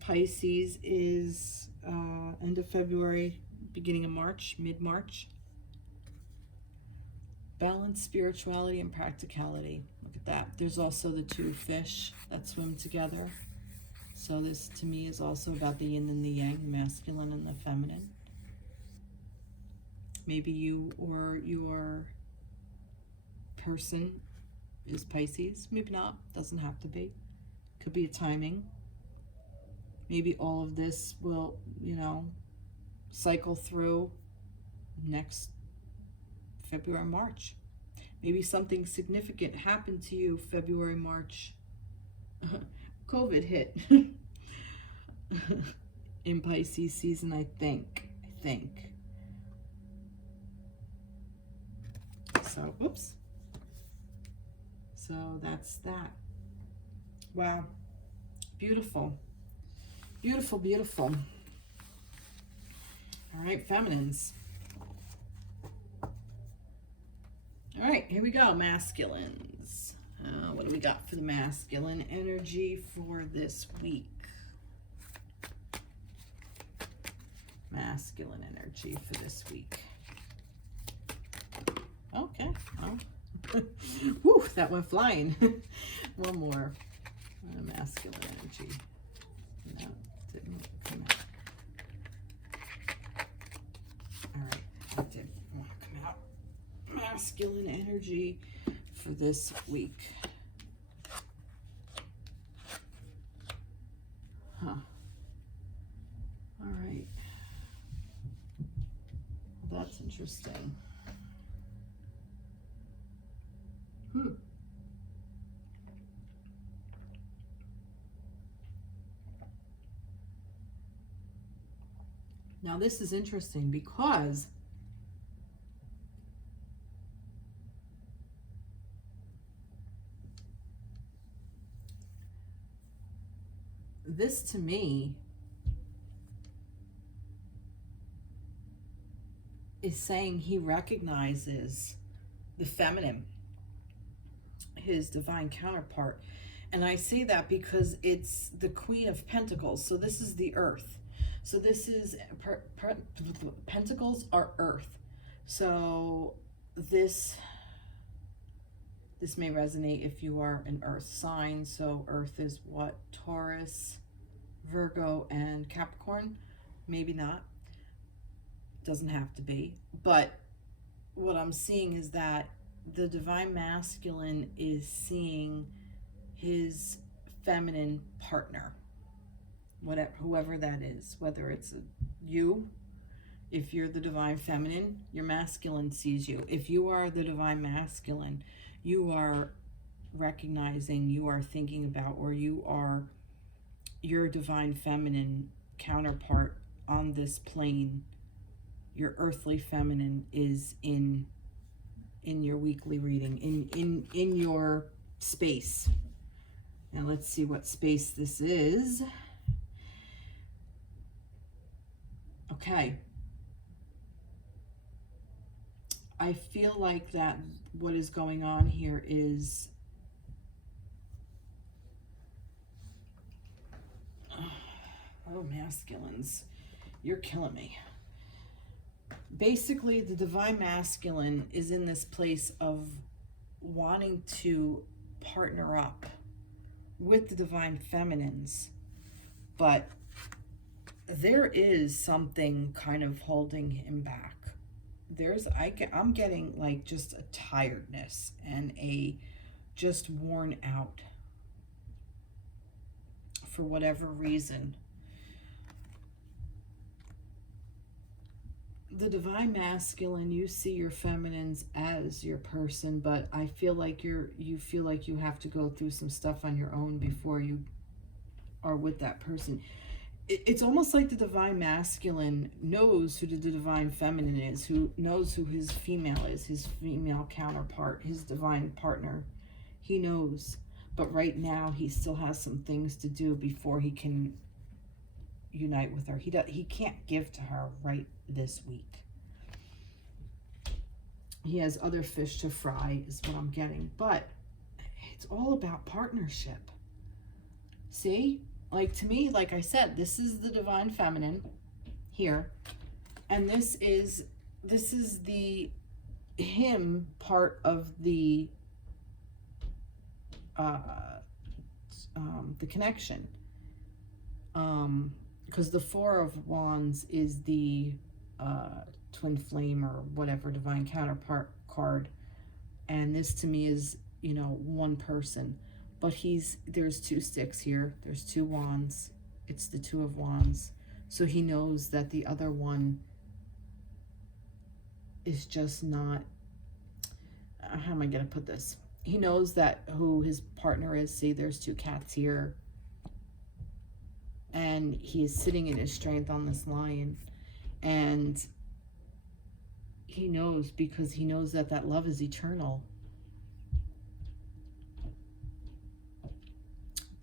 Pisces is end of February, beginning of March, mid-March. Balance spirituality and practicality. Look at that. There's also the 2 fish that swim together. So this to me is also about the yin and the yang, the masculine and the feminine. Maybe you or your person is Pisces. Maybe not. Doesn't have to be. Could be a timing. Maybe all of this will, you know, cycle through next February, March. Maybe something significant happened to you February, March. COVID hit in Pisces season, I think. So, oops. So that's that. Wow. Beautiful. Beautiful, beautiful. All right, feminines. All right, here we go, masculines. What do we got for the masculine energy for this week? Masculine energy for this week. Okay. Oh. Whew, that went flying. One more. Masculine energy. No, didn't come out. All right, it did want to come out. Masculine energy for this week. Huh. All right. Well, that's interesting. Now this is interesting because this to me is saying he recognizes the feminine, his divine counterpart. And I say that because it's the Queen of Pentacles. So this is the earth. So this is, pentacles are earth. So this may resonate if you are an earth sign. So earth is what? Taurus, Virgo, and Capricorn. Maybe not. Doesn't have to be. But what I'm seeing is that the divine masculine is seeing his feminine partner, whatever, whoever that is, whether it's you If you're the divine feminine, your masculine sees you. If you are the divine masculine, you are recognizing, you are thinking about, or you are your divine feminine counterpart on this plane. Your earthly feminine is in your weekly reading, in your space. And let's see what space this is. Okay. I feel like that what is going on here is oh, masculines, you're killing me. Basically, the divine masculine is in this place of wanting to partner up with the divine feminines, but there is something kind of holding him back. I'm getting like just a tiredness and a just worn out for whatever reason. The divine masculine, you see your feminines as your person, but I feel like you feel like you have to go through some stuff on your own before you are with that person. It's almost like the divine masculine knows who the divine feminine is, who knows who his female is, his female counterpart, his divine partner. He knows, but right now he still has some things to do before he can unite with her. He can't give to her right this week. He has other fish to fry is what I'm getting, but it's all about partnership. See? Like, to me, like I said, this is the divine feminine here, and this is the him part of the connection, because the Four of Wands is the twin flame or whatever divine counterpart card, and this to me is, you know, one person. But there's two sticks here. There's two wands. It's the Two of Wands. So he knows that the other one is just not, how am I going to put this? He knows that who his partner is. See, there's two cats here. And he is sitting in his strength on this lion. And he knows, because he knows that that love is eternal.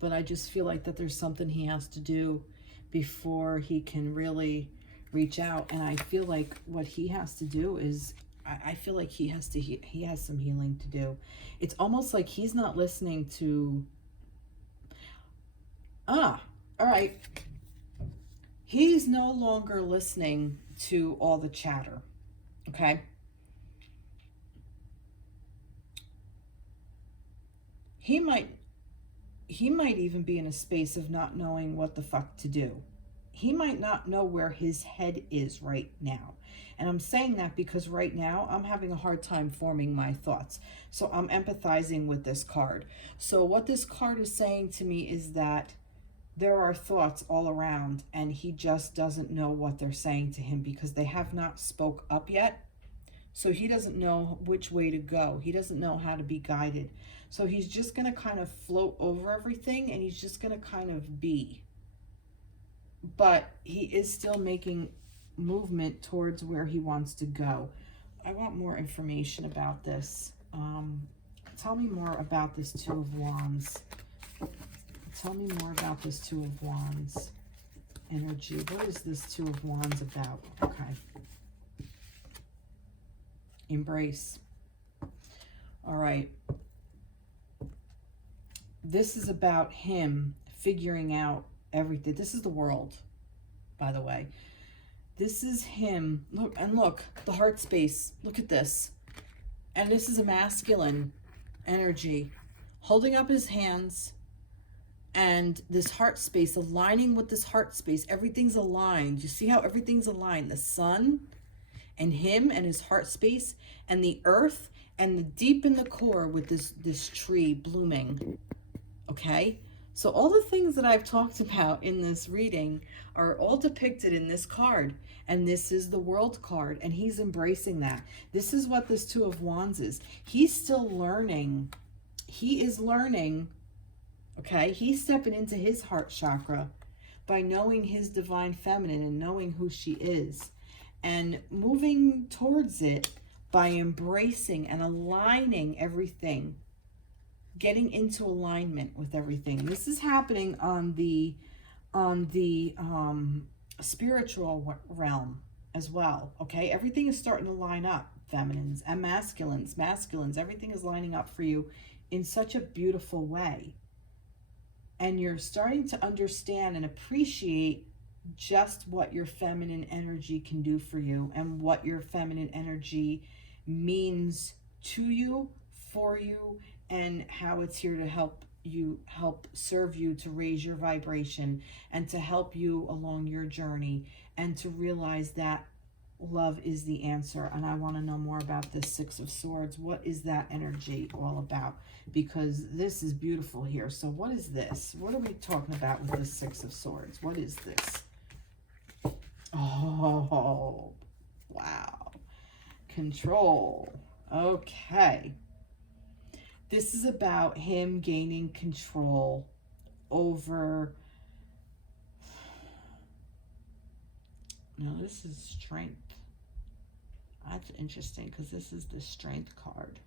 But I just feel like that there's something he has to do before he can really reach out. And I feel like what he has to do is, I feel like he has some healing to do. It's almost like he's not listening to, all right. He's no longer listening to all the chatter, okay? He might even be in a space of not knowing what the fuck to do. He might not know where his head is right now. And I'm saying that because right now I'm having a hard time forming my thoughts. So I'm empathizing with this card. So what this card is saying to me is that there are thoughts all around and he just doesn't know what they're saying to him because they have not spoke up yet. So he doesn't know which way to go. He doesn't know how to be guided. So he's just going to kind of float over everything and he's just going to kind of be. But he is still making movement towards where he wants to go. I want more information about this. Tell me more about this Two of Wands. Tell me more about this Two of Wands energy. What is this Two of Wands about? Okay. Embrace. All right. This is about him figuring out everything. This is the world, by the way. This is him. Look, and look, the heart space. Look at this. And this is a masculine energy. Holding up his hands and this heart space, aligning with this heart space. Everything's aligned. You see how everything's aligned? The sun and him and his heart space and the earth and the deep in the core with this tree blooming. Okay? So all the things that I've talked about in this reading are all depicted in this card. And this is the World card. And he's embracing that. This is what this Two of Wands is. He's still learning. He is learning. Okay. He's stepping into his heart chakra by knowing his divine feminine and knowing who she is. And moving towards it by embracing and aligning everything. Getting into alignment with everything. This is happening on the spiritual realm as well. Okay, everything is starting to line up. Feminines and masculines, everything is lining up for you in such a beautiful way. And you're starting to understand and appreciate just what your feminine energy can do for you and what your feminine energy means to you, for you, and how it's here to help serve you, to raise your vibration and to help you along your journey, and to realize that love is the answer. And I want to know more about this Six of Swords. What is that energy all about? Because this is beautiful here. So what is this? What are we talking about with this Six of Swords? What is this? Oh, wow. Control. Okay. This is about him gaining control over... No, this is strength. That's interesting because this is the Strength card.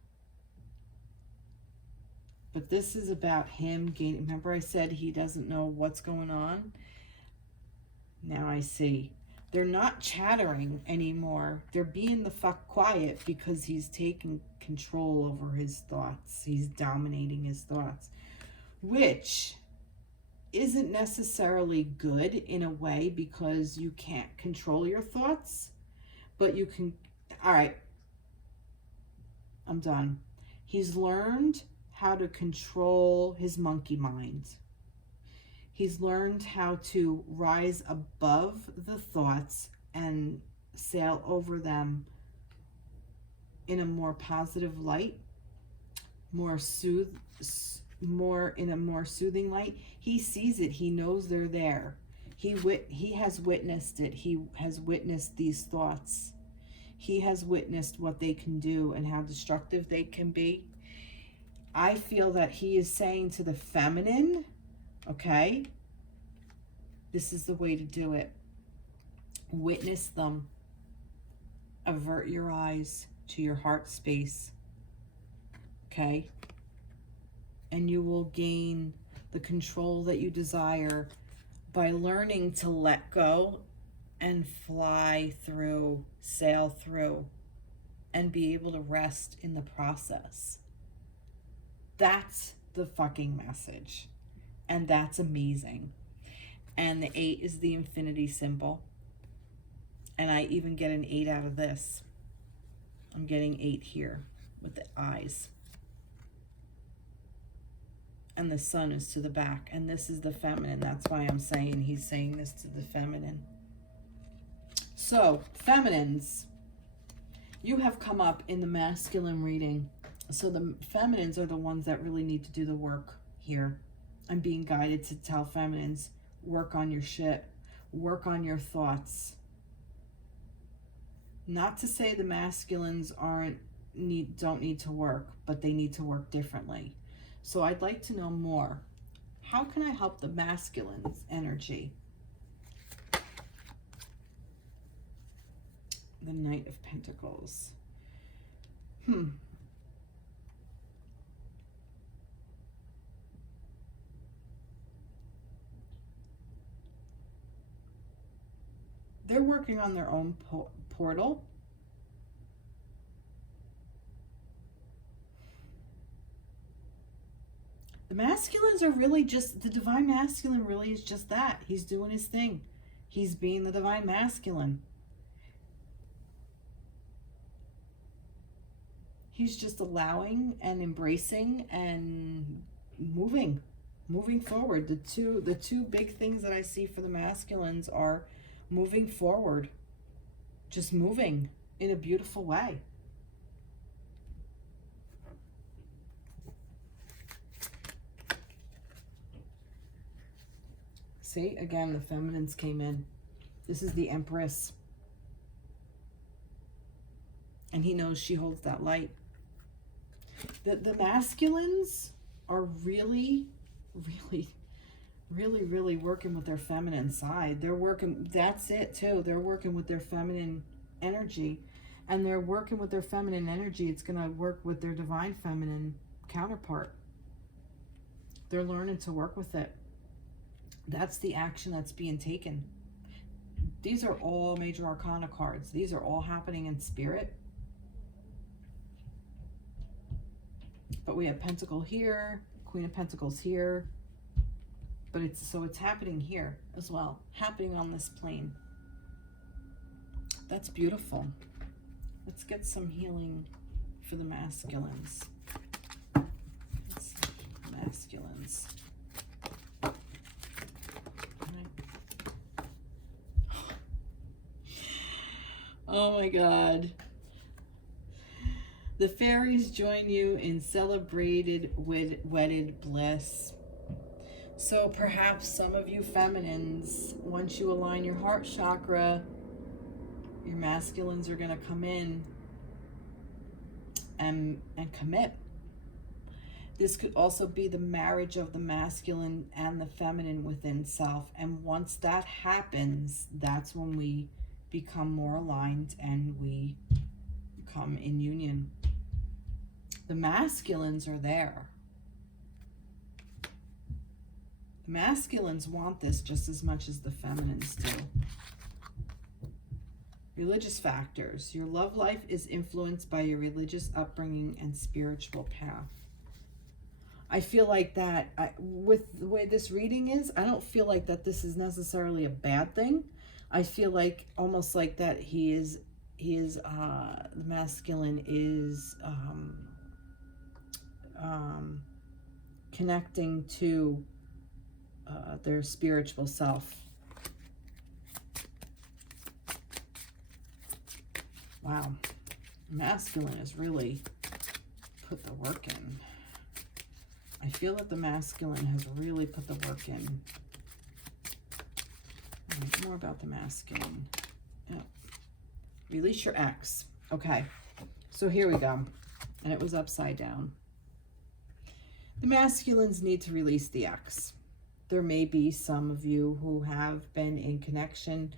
But this is about him gaining... Remember I said he doesn't know what's going on? Now I see. They're not chattering anymore. They're being the fuck quiet because he's taking control over his thoughts. He's dominating his thoughts, which isn't necessarily good in a way because you can't control your thoughts, but you can... All right, I'm done. He's learned how to control his monkey mind. He's learned how to rise above the thoughts and sail over them in a more positive light, in a more soothing light. He sees it. He knows they're there. He has witnessed it. He has witnessed these thoughts. He has witnessed what they can do and how destructive they can be. I feel that he is saying to the feminine, okay, this is the way to do it. Witness them. Avert your eyes to your heart space. Okay? And you will gain the control that you desire by learning to let go and fly through, sail through, and be able to rest in the process. That's the fucking message. And that's amazing. And the 8 is the infinity symbol. And I even get an 8 out of this. I'm getting 8 here with the eyes. And the sun is to the back. And this is the feminine. That's why I'm saying he's saying this to the feminine. So, feminines, you have come up in the masculine reading. So the feminines are the ones that really need to do the work here. I'm being guided to tell feminines, work on your shit. Work on your thoughts. Not to say the masculines don't need to work, but they need to work differently. So I'd like to know more. How can I help the masculine's energy? The Knight of Pentacles. They're working on their own portal. The masculines are really just, the divine masculine really is just that. He's doing his thing. He's being the divine masculine. He's just allowing and embracing and moving forward. The two big things that I see for the masculines are moving forward, just moving in a beautiful way. See, again, the feminines came in. This is the Empress. And he knows she holds that light. The masculines are really working with their feminine side. They're working, that's it too. They're working with their feminine energy. And they're working with their feminine energy. It's going to work with their divine feminine counterpart. They're learning to work with it. That's the action that's being taken. These are all major arcana cards. These are all happening in spirit. But we have Pentacle here, Queen of Pentacles here. But it's happening here as well. Happening on this plane. That's beautiful. Let's get some healing for the masculines. Masculines. Oh my God. The fairies join you in celebrated wedded bliss. So perhaps some of you feminines, once you align your heart chakra, your masculines are going to come in and commit. This could also be the marriage of the masculine and the feminine within self. And once that happens, that's when we become more aligned and we come in union. The masculines are there. The masculines want this just as much as the feminines do. Religious factors. Your love life is influenced by your religious upbringing and spiritual path. I feel like that, with the way this reading is, I don't feel like that this is necessarily a bad thing. I feel like, almost like that the masculine is connecting to their spiritual self. Wow. Masculine has really put the work in. I feel that the masculine has really put the work in. All right, more about the masculine. Yeah. Release your ex. Okay, so here we go. And it was upside down. The masculines need to release the ex. There may be some of you who have been in connection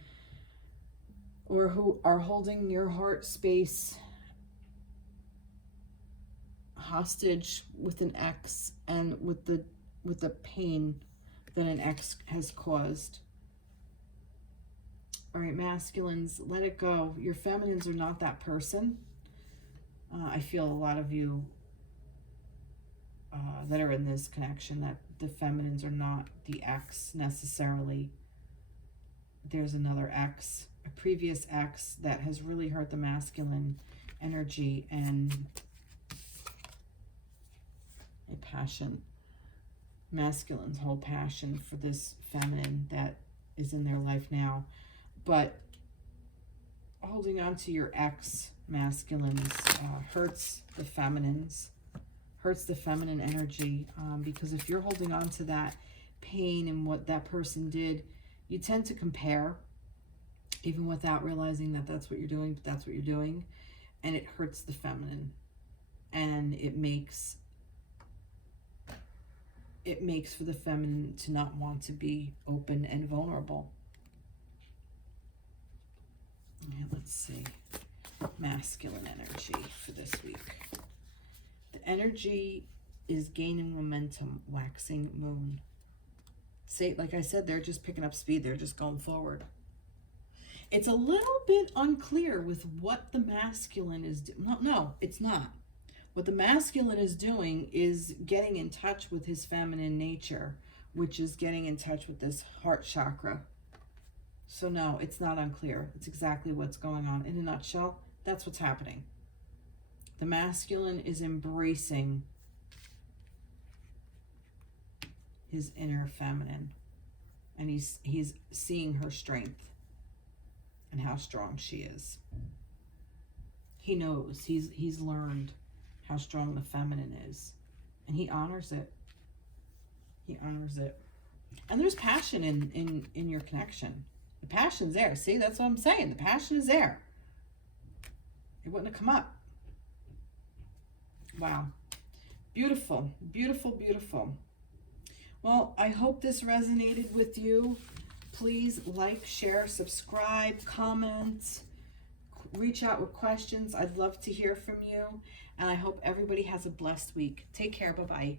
or who are holding your heart space hostage with an ex and with the pain that an ex has caused. All right, masculines, let it go. Your feminines are not that person. I feel a lot of you that are in this connection, that the feminines are not the ex necessarily. There's another ex, a previous ex that has really hurt the masculine energy and a passion. Masculines hold passion for this feminine that is in their life now. But holding on to your ex masculines hurts the feminines, hurts the feminine energy, because if you're holding on to that pain and what that person did, you tend to compare, even without realizing that that's what you're doing, but that's what you're doing, and it hurts the feminine, and it makes for the feminine to not want to be open and vulnerable. And let's see, masculine energy for this week. The energy is gaining momentum, waxing moon. Say, like I said, they're just picking up speed. They're just going forward. It's a little bit unclear with what the masculine is doing. No, it's not. What the masculine is doing is getting in touch with his feminine nature, which is getting in touch with this heart chakra. So no, it's not unclear. It's exactly what's going on. In a nutshell, that's what's happening. The masculine is embracing his inner feminine, and he's seeing her strength and how strong she is. He knows, he's learned how strong the feminine is, and he honors it. He honors it. And there's passion in your connection. The passion's there. See, that's what I'm saying. The passion is there. It wouldn't have come up. Wow. Beautiful, beautiful, beautiful. Well, I hope this resonated with you. Please like, share, subscribe, comment, reach out with questions. I'd love to hear from you. And I hope everybody has a blessed week. Take care. Bye-bye.